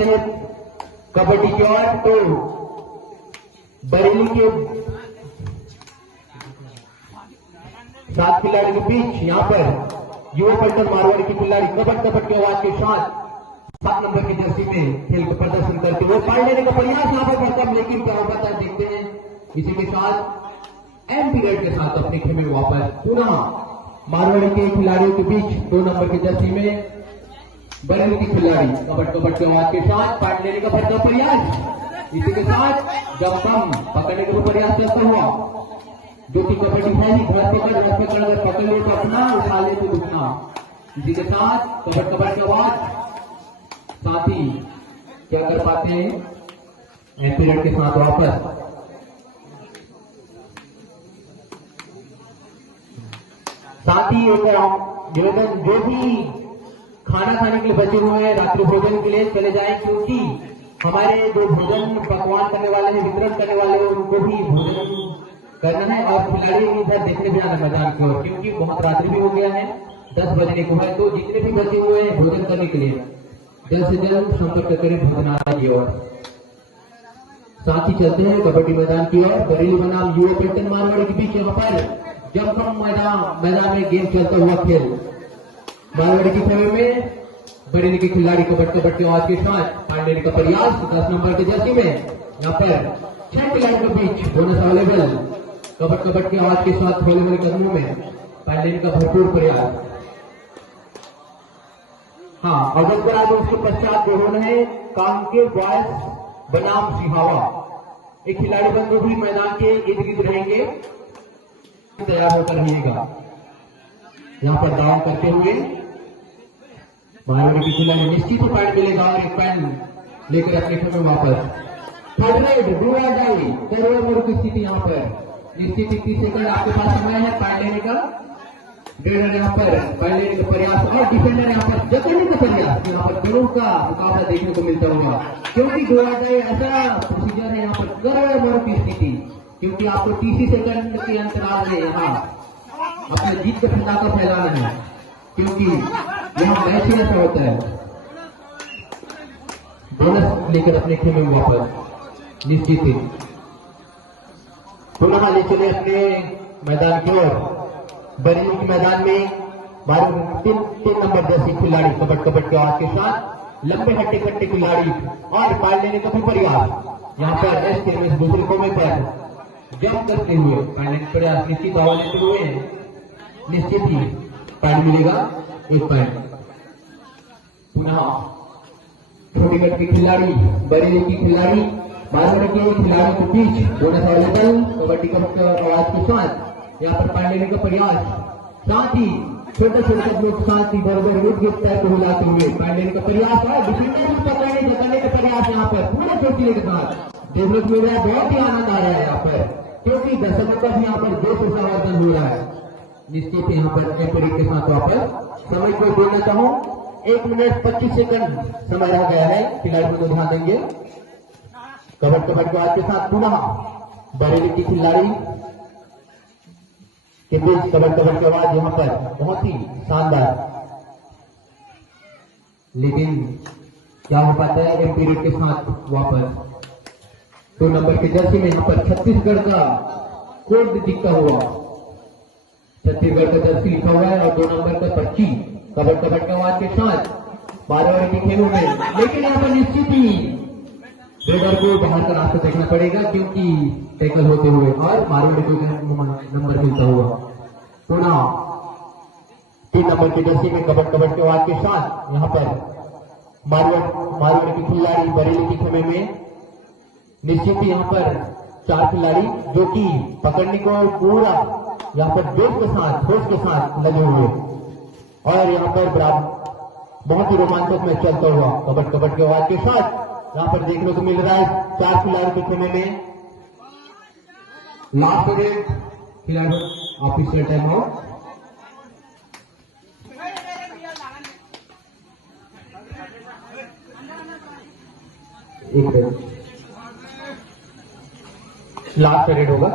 चलते हैं कबड्डी की ओर। तो बरेली के 7 खिलाड़ी के बीच यहाँ पर युवा पलटन मारवाड़ी की खिलाड़ी कबड्डी कबड्डी की आवाज के साथ 7 नंबर की जर्सी में खेल का प्रदर्शन करते हुए पाई लेने का प्रयास यहाँ पर करता है, लेकिन क्या होगा था देखते हैं। इसी के साथ एम पीरियड के साथ अपने खेमे में वापस पुनः मारवाड़ी के खिलाड़ियों के बीच 2 नंबर की जर्सी में बरेली की खिलाड़ी कबड्डी कबड्डी की आवाज के साथ पाई लेने का प्रयास। इसी के साथ जब कम पकड़ने का प्रयास करता हुआ, जो कि कबड्डी है ही घर पकड़ अगर पकड़ ले तो अपना, उठा ले तो दुखना। इसी के साथ कबड्डी कबड्डी की आवाज साथ ही क्या कर पाते हैं एम्पीरियड के साथ वापस। साथ ही एक निवेदन, जो भी खाना खाने के लिए बचे हुए हैं रात्रि भोजन के लिए चले जाएं, क्योंकि हमारे जो भोजन पकवान करने वाले हैं, वितरण करने वाले हैं, उनको भी भोजन करना है और खिलाड़ी इधर देखने भी आना मैदान की ओर, क्योंकि बहुत रात्रि भी हो गया है, 10 बजने को है। तो जितने भी बचे हुए हैं भोजन करने के लिए जल्द से जल्द संपर्क करें भोजनालय की ओर। साथ ही चलते हैं कबड्डी मैदान की ओर। बरेली बनाम युवा पलटन मारवाड़ी के बीच यहाँ पर जमखम मैदान में गेम चलता हुआ खेल। मारवाड़ी की खेमे में बरेली के खिलाड़ी कबड्डी कबड्डी आवाज के साथ पाई लेने का प्रयास। 10 नंबर की जर्सी में यहाँ पर 6 खिलाड़ियों के बीच बोनस अवेलेबल। कबड्डी कबड्डी की आवाज के साथ होने वाले कदमों में पाई लेने का भरपूर प्रयास। हाँ, अवगत करा दो उसके पश्चात दोनों है कांके बॉयज बनाम सिहावा। एक खिलाड़ी बंधु भी मैदान के इर्द गिर्द रहेंगे, तैयार होकर रहिएगा। यहाँ पर दाव करते हुए मारवाड़ी की खिलाड़ी निश्चित पॉइंट मिलेगा और एक पॉइंट लेकर अपने खेल में वापस। Third ride blue and I तेरहवें मोड़ की स्थिति यहाँ पर निश्चित 30 सेकंड आपके पास समय है पॉइंट लेने का। रेडर यहाँ पर पॉइंट लेने का प्रयास और डिफेंडर यहाँ पर जकड़ने का प्रयास। यहाँ पर दोनों का मुकाबला देखने को मिलता होगा, क्योंकि ब्लू एंड आई ऐसा प्रोसीजर है यहाँ पर तेरहवें मोड़ की स्थिति, क्योंकि आपको 30 सेकंड के अंतराल में यहाँ अपने जीत का पताका फैलाना है, क्योंकि यहाँ मैच ही ऐसा होता है। बोनस लेकर अपने खेमे में वापस निश्चित ही पुनः ले चले अपने मैदान की ओर। बरेली के मैदान में 3 नंबर जैसी खिलाड़ी कबड्डी कबड्डी की आवाज के साथ लंबे हट्टे कट्टे खिलाड़ी और पाई लेने का भी प्रयास। यहाँ पर एस के दूसरे कोमे पर जंप करते हुए पाई लेने का प्रयास निश्चित हवा लेते हुए निश्चित ही पॉइंट मिलेगा, 1 पॉइंट। पुनः छोटी गट की खिलाड़ी बरेली की खिलाड़ी मारवाड़ी के खिलाड़ी के बीच बोनस अवेलेबल। कबड्डी कबड्डी आवाज के साथ यहाँ पर पॉइंट लेने का प्रयास। साथ ही छोटे छोटे लोग साथ ही बराबर रुक गिरता है तो हिलाते हुए पॉइंट लेने का प्रयास है। डिफेंडर भी पकड़ने जताने का प्रयास यहाँ पर पूरे चोटिले के साथ डेवलप मिल रहा है। बहुत ही आनंद आ रहा है यहाँ पर, क्योंकि दर्शकों का भी यहाँ पर जोश संवर्धन हो रहा है। निश्चित ही यहाँ पर एम्पीरियड के साथ वापस समय को बोलना चाहूँ 1 मिनट 25 सेकंड समय रह गया है, खिलाड़ियों को ध्यान देंगे। कबड्डी कबड्डी आवाज के साथ पुनः बरेली की खिलाड़ी के बीच कबड्डी कबड्डी की आवाज यहाँ पर बहुत ही शानदार, लेकिन क्या हो पाता है एम्पीरियड के साथ वापस 2 नंबर की जर्सी में यहाँ पर छत्तीसगढ़ का कोड दिखता हुआ, छत्तीसगढ़ का जर्सी लिखा हुआ है और 2 नंबर का 25 कबड्डी कबड्डी की आवाज के साथ मारवाड़ी के खेलों में। लेकिन यहाँ पर निश्चित ही रेडर को बाहर का रास्ता देखना पड़ेगा, क्योंकि टैकल होते हुए और मारवाड़ी को नंबर मिलता हुआ। पुनः 3 नंबर की जर्सी में कबड्डी कबड्डी की आवाज के साथ यहाँ पर मारवाड़ी की खिलाड़ी बरेली की खेमे में निश्चित ही यहाँ पर 4 खिलाड़ी जो कि पकड़ने को पूरा यहाँ पर जोश के साथ होश के साथ लगे हुए और यहाँ पर बहुत ही रोमांचक मैच चलता हुआ कबड्डी कबड्डी की आवाज के साथ यहाँ पर देखने को मिल रहा है। 4 खिलाड़ी के खेमे में लास्ट पीरियड खिलाड़ी ऑफिशियल टाइम आउट। एक मिनट लास्ट पीरियड होगा।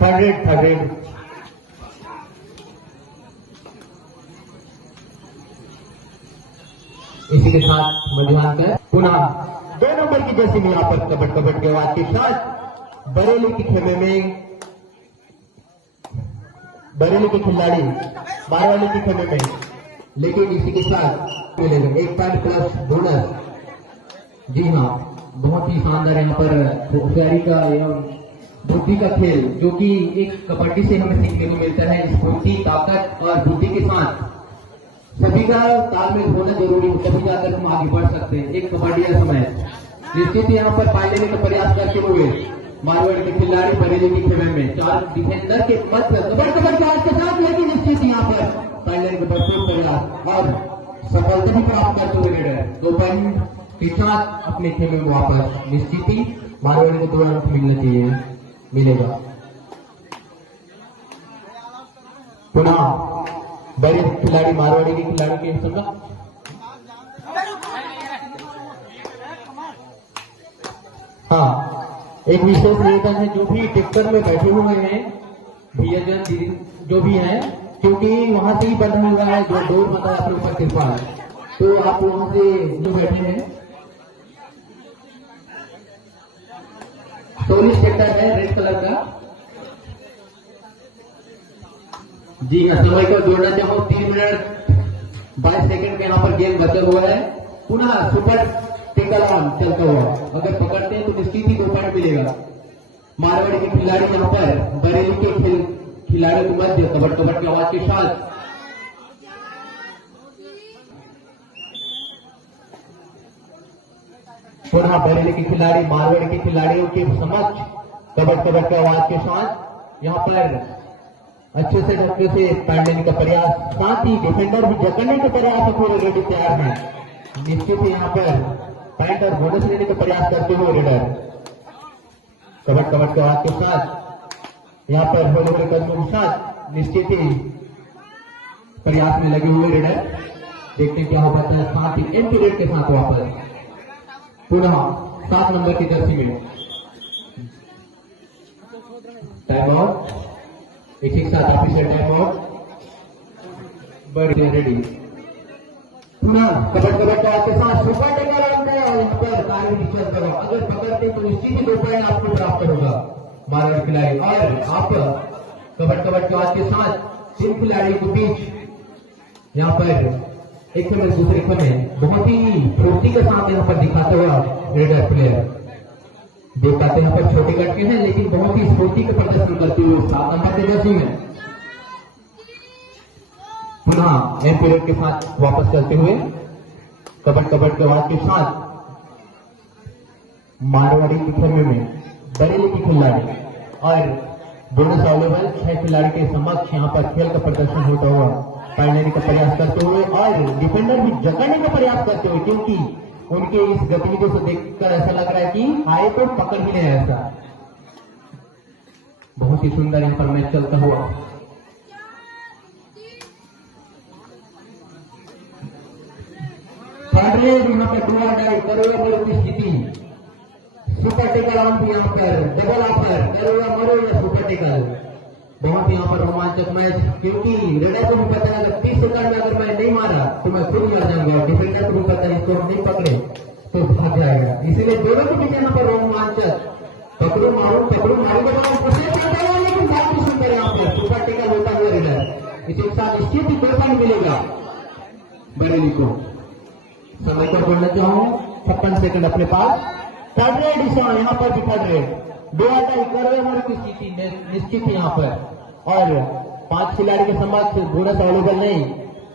थर्ड रेड इसी के साथ मध्यान कर पुनः 2 नंबर की जर्सी में यहाँ पर कबड्डी कबड्डी के आवाज के साथ बरेली के खेमे में बरेली के खिलाड़ी मारवाड़ी के खेमे में, लेकिन इसी के साथ मिलेगा 1 पॉइंट प्लस बोनस। जी हाँ, बहुत ही शानदार यहाँ पर होशियारी का एवं बुद्धि का खेल जो कि एक कबड्डी से हमें सीखने को मिलता है। स्फूर्ति, ताकत और बुद्धि के साथ सभी का तालमेल होना जरूरी है, तभी जाकर हम आगे बढ़ सकते हैं। एक कबड्डी समय निश्चित यहाँ पर पाई लेने का प्रयास करते हुए मारवाड़ के खिलाड़ी बरेली के खेमे में 4 डिफेंडर के मध्य कबड्डी के साथ, लेकिन निश्चित यहाँ पर पाई लेने का भरपूर प्रयास और सफलता भी प्राप्त करते हुए 2 पॉइंट के साथ अपने खेमे में वापस। निश्चित ही मारवाड़ी को 2 अंक मिलना चाहिए, मिलेगा। पुनः बड़े खिलाड़ी मारवाड़ी के खिलाड़ी के समझा हाँ, एक विशेष निवेदन है, जो भी ट्रैक्टर में बैठे हुए हैं भैया जन दीदी जो भी हैं, क्योंकि वहां से ही बंधा हुआ है जो डोर बता है अपने ऊपर तिरपाल, तो आप वहां से जो बैठे हैं 24 ट्रैक्टर है रेड कलर का। जी हाँ, समय को जोड़ना चाहूँ 3 मिनट 22 सेकंड का यहाँ पर गेम बचा हुआ है। पुनः सुपर टेकल ऑन चलता हुआ, अगर पकड़ते हैं तो निश्चित ही 2 पॉइंट मिलेगा। मारवाड़ी के खिलाड़ी यहाँ पर बरेली के खिलाड़ियों के मध्य कबड्डी की आवाज के साथ पुनः बरेली के खिलाड़ी मारवाड़ी के खिलाड़ियों के समक्ष कबड्डी की आवाज के साथ यहाँ पर अच्छे से ढंग से पैड लेने का प्रयास, साथ ही डिफेंडर भी जकड़ने का प्रयास पूरे रेडी तैयार है। निश्चित ही यहाँ पर पॉइंट और बोनस लेने का प्रयास करते हुए रेडर कबड्डी के आवाज के साथ यहाँ पर होने वाले कदमों के साथ निश्चित ही प्रयास में लगे हुए रेडर। देखते हैं क्या हो पाता है। साथ ही एम पीरियड के साथ वापस पुनः 7 नंबर की जर्सी में टाइम आउट, एक साथ ऑफिसर टाइम आउट, बड़ी रेडी। पुनः कबड्डी के साथ सुपर टेकल यहाँ पर कार्य डिस्टर्ब करो, अगर पकड़ते तो निश्चित ही 2 पॉइंट आपको प्राप्त होगा मारवाड़ खिलाड़ी। और आप कबड्डी के साथ 3 खिलाड़ियों के बीच यहाँ पर एक समय दूसरे समय बहुत ही फुर्ती के साथ यहाँ पर दिखाता हुआ रेडर प्लेयर देख पाते हैं। यहाँ पर छोटे कट के हैं, लेकिन बहुत ही स्फूर्ति का प्रदर्शन करते हुए 7 नंबर के जर्सी में पुनः एम पीरियड के साथ वापस करते हुए कबड्डी के आवाज के साथ मारवाड़ी के खेमे में बरेली के खिलाड़ी और बोनस अवेलेबल 6 खिलाड़ी के समक्ष यहाँ पर खेल का प्रदर्शन होता हुआ पैड लेने का प्रयास करते हुए और डिफेंडर भी जकड़ने का प्रयास करते हुए, क्योंकि उनके इस गतिविधियों से देखकर ऐसा लग रहा है कि आए तो पकड़ ही नहीं, ऐसा बहुत ही सुंदर यहाँ पर मैच चलता हुआ। यहाँ पर डुआ डाई करोड़ा की स्थिति, सुपर टेकल ऑन भी यहाँ पर डबल ऑफर करोड़ा मरो या सुपर टेकल। बहुत यहाँ पर रोमांचक मैच, क्योंकि रेडर को भी पता है अगर 30 सेकंड में अगर मैं नहीं मारा तो मैं खुद ही आ जाऊंगा, डिफेंडर को भी पता है इसको नहीं पकड़े तो भाग जाएगा। इसीलिए दोनों के बीच यहाँ पर रोमांचक पकड़ू मारू लेकिन बात भी सुनकर यहाँ पर सुपर टेकल होता हुआ रेडर। इसके साथ निश्चित ही 2 पॉइंट मिलेगा बरेली को। समय पर बोलना चाहूँ 56 सेकंड अपने पास। थर्ड रेड यहाँ पर भी थर्ड रेड 2 नंबर की स्थिति में निश्चित यहाँ पर, और 5 खिलाड़ी के समक्ष बोनस अवेलेबल नहीं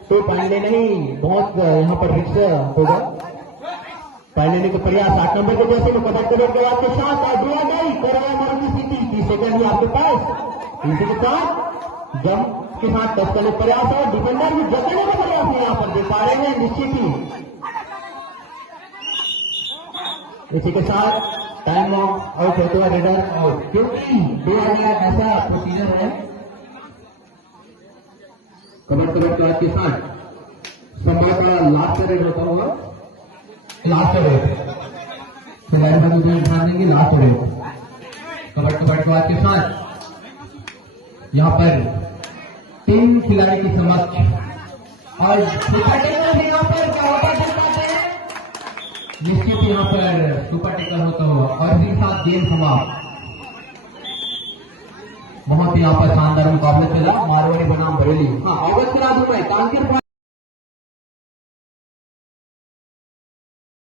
तो पॉइंट लेना ही बहुत यहाँ पर रिक्स होगा। पॉइंट लेने का प्रयास 8 नंबर के जैसे कबड्डी के बाद के साथ करोड़ा की स्थिति 30 सेकंड ही आपके पास। इसी के साथ जम के साथ टच करने प्रयास और डिफेंडर भी जकड़ने का प्रयास नहीं यहाँ पर दे पा रहे हैं। निश्चित ही इसी के साथ टाइम आउट होते हुआ रेडर आउट, क्योंकि 2000 ऐसा प्रोसीजर है कबड्डी के साथ संभव का लास्ट रेड होता होगा। लास्ट रेड ध्यान देंगे, लास्ट रेड कबड्डी के साथ यहाँ पर 3 खिलाड़ी की समक्ष और यहाँ पर निश्चित यहाँ पर सुपर टेकर होता हुआ और भी साथ गेम समाप्त। बहुत ही यहाँ पर शानदार मुकाबला चला मारवाड़ी बनाम बरेली। हाँ अवगत करा दूं मैं कांकेर